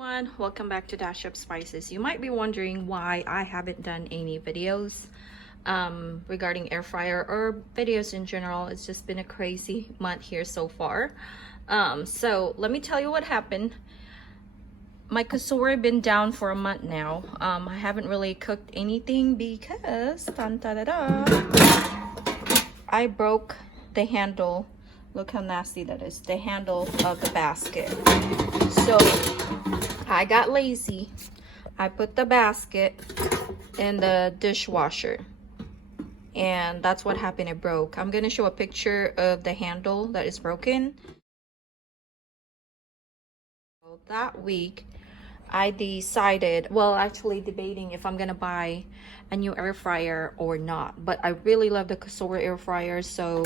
Everyone, welcome back to Dash Up Spices. You might be wondering why I haven't done any videos regarding air fryer or videos in general. It's just been a crazy month here so far. So let me tell you what happened. My cosori been down for a month now. I haven't really cooked anything because I broke the handle. Look how nasty that is, the handle of the basket. So I got lazy. I put the basket in the dishwasher, and that's what happened. It broke. I'm gonna show a picture of the handle that is broken. That week I decided, well, actually debating if I'm gonna buy a new air fryer or not, but I really love the cosori air fryer. So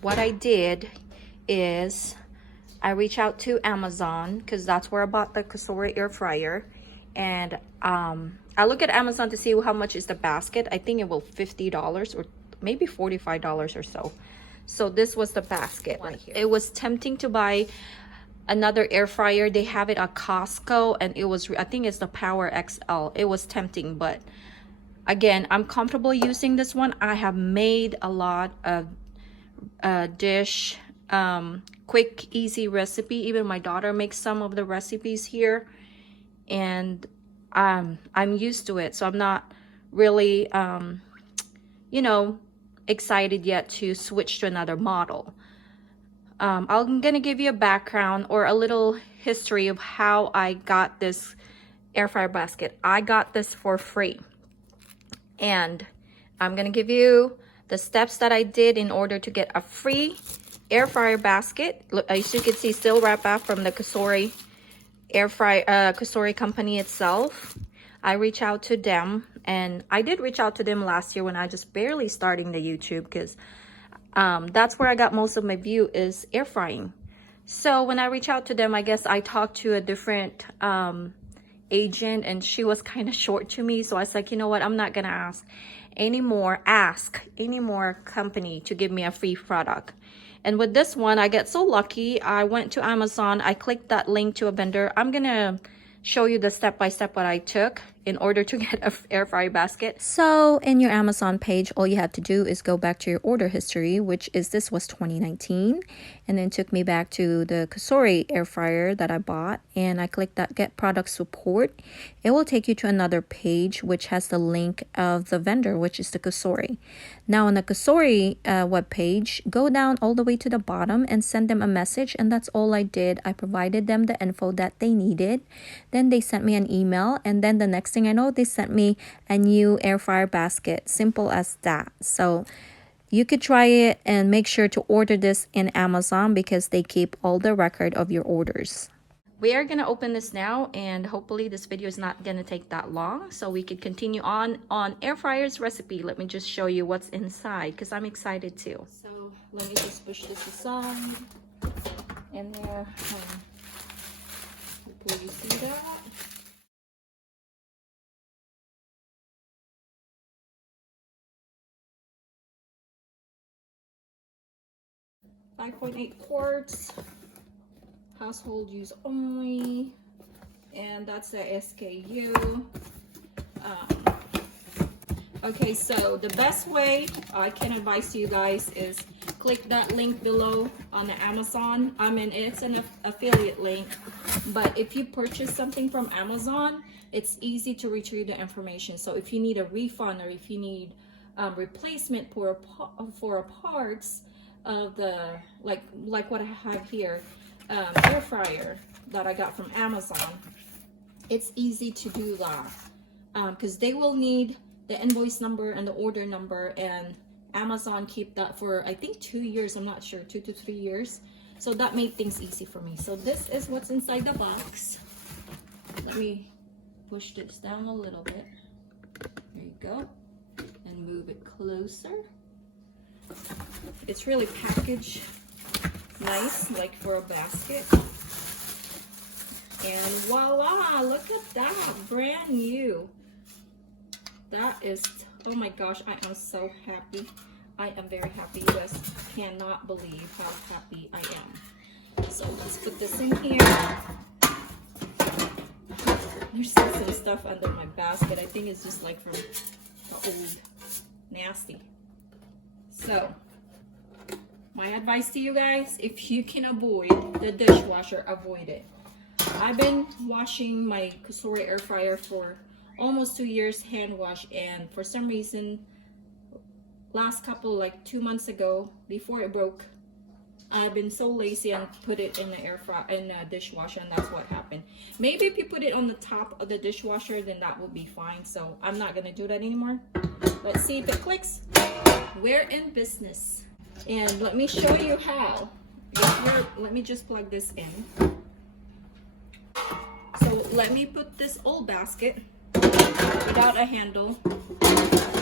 what I did is I reached out to Amazon because that's where I bought the cosori air fryer, and I look at Amazon to see how much is the basket. I think it will $50 or maybe $45 or so. So this was the basket right here. It was tempting to buy another air fryer. They have it at Costco, and it was, I think it's the Power XL. It was tempting, but again, I'm comfortable using this one. I have made a lot of dish quick easy recipe. Even my daughter makes some of the recipes here, and I'm used to it, so I'm not really you know, excited yet to switch to another model. I'm gonna give you a background or a little history of how I got this air fryer basket. I got this for free, and I'm gonna give you the steps that I did in order to get a free air fryer basket. Look, as you can see, still wrap up from the cosori air fryer cosori company itself. I reached out to them, and I did reach out to them last year when I just barely starting the YouTube, because that's where I got most of my view is air frying. So when I reached out to them, I guess I talked to a different agent, and she was kind of short to me. So I was like, you know what, I'm not gonna ask any more company to give me a free product. And with this one, I get so lucky. I went to Amazon, I clicked that link to a vendor. I'm gonna show you the step-by-step what I took in order to get an air fryer basket. So in your Amazon page, all you have to do is go back to your order history, which is, this was 2019, and then took me back to the cosori air fryer that I bought, and I clicked that get product support. It will take you to another page which has the link of the vendor, which is the cosori. Now on the cosori web page, go down all the way to the bottom and send them a message, and that's all I did. I provided them the info that they needed. Then they sent me an email, and then the next thing I know, they sent me a new air fryer basket. Simple as that. So you could try it, and make sure to order this in Amazon because they keep all the record of your orders. We are going to open this now, and hopefully this video is not going to take that long, so we could continue on air fryer's recipe. Let me just show you what's inside because I'm excited too. So let me just push this aside. In there, hopefully you see that. 5.8 quarts, household use only, and that's the SKU. Okay, so the best way I can advise you guys is click that link below on the Amazon. I mean, it's an affiliate link, but if you purchase something from Amazon, it's easy to retrieve the information. So if you need a refund, or if you need replacement for parts of the like what I have here, air fryer that I got from Amazon, it's easy to do that because they will need the invoice number and the order number, and Amazon keep that for I think 2 years. I'm not sure, 2 to 3 years. So that made things easy for me. So this is what's inside the box. Let me push this down a little bit. There you go, and move it closer. It's really packaged nice, like for a basket. And voila, look at that, brand new. That is, oh my gosh, I am so happy. I am very happy. You guys cannot believe how happy I am. So let's put this in here. There's still some stuff under my basket. I think it's just like from the old nasty. So my advice to you guys, if you can avoid the dishwasher, avoid it. I've been washing my cosori air fryer for almost 2 years, hand wash, and for some reason last couple, like 2 months ago, before it broke, I've been so lazy and put it in the dishwasher, and that's what happened. Maybe if you put it on the top of the dishwasher, then that will be fine. So I'm not gonna do that anymore. Let's see if it clicks. We're in business. And let me show you how. Let me just plug this in. So let me put this old basket without a handle.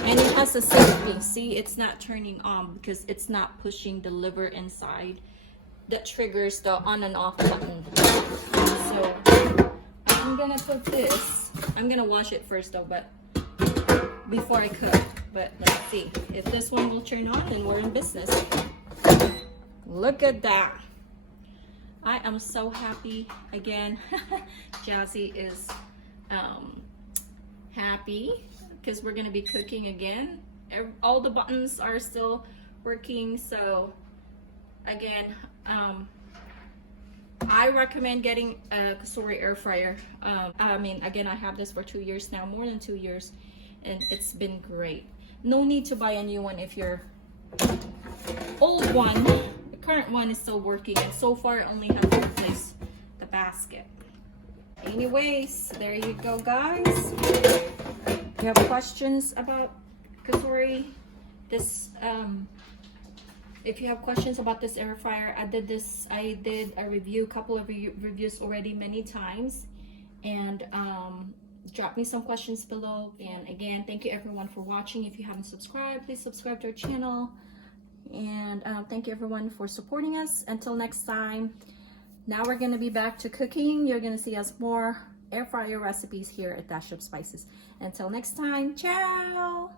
And it has the same thing. See, it's not turning on because it's not pushing the lever inside that triggers the on and off button. So I'm gonna put this. I'm gonna wash it first though, but before I cook. But let's see if this one will turn on, then we're in business. Look at that. I am so happy again. Jazzy is happy because we're gonna be cooking again. All the buttons are still working. So again, I recommend getting a cosori air fryer. I mean, again, I have this for 2 years now, more than 2 years, and it's been great. No need to buy a new one if your old one, the current one, is still working, and so far I only have to replace the basket. Anyways, there you go, guys. If you have questions about cosori, this if you have questions about this air fryer, I did a review, couple of reviews already many times, and drop me some questions below. And again, thank you everyone for watching. If you haven't subscribed, please subscribe to our channel. And thank you everyone for supporting us. Until next time, now we're going to be back to cooking. You're going to see us more air fryer recipes here at Dash of Spices. Until next time, ciao.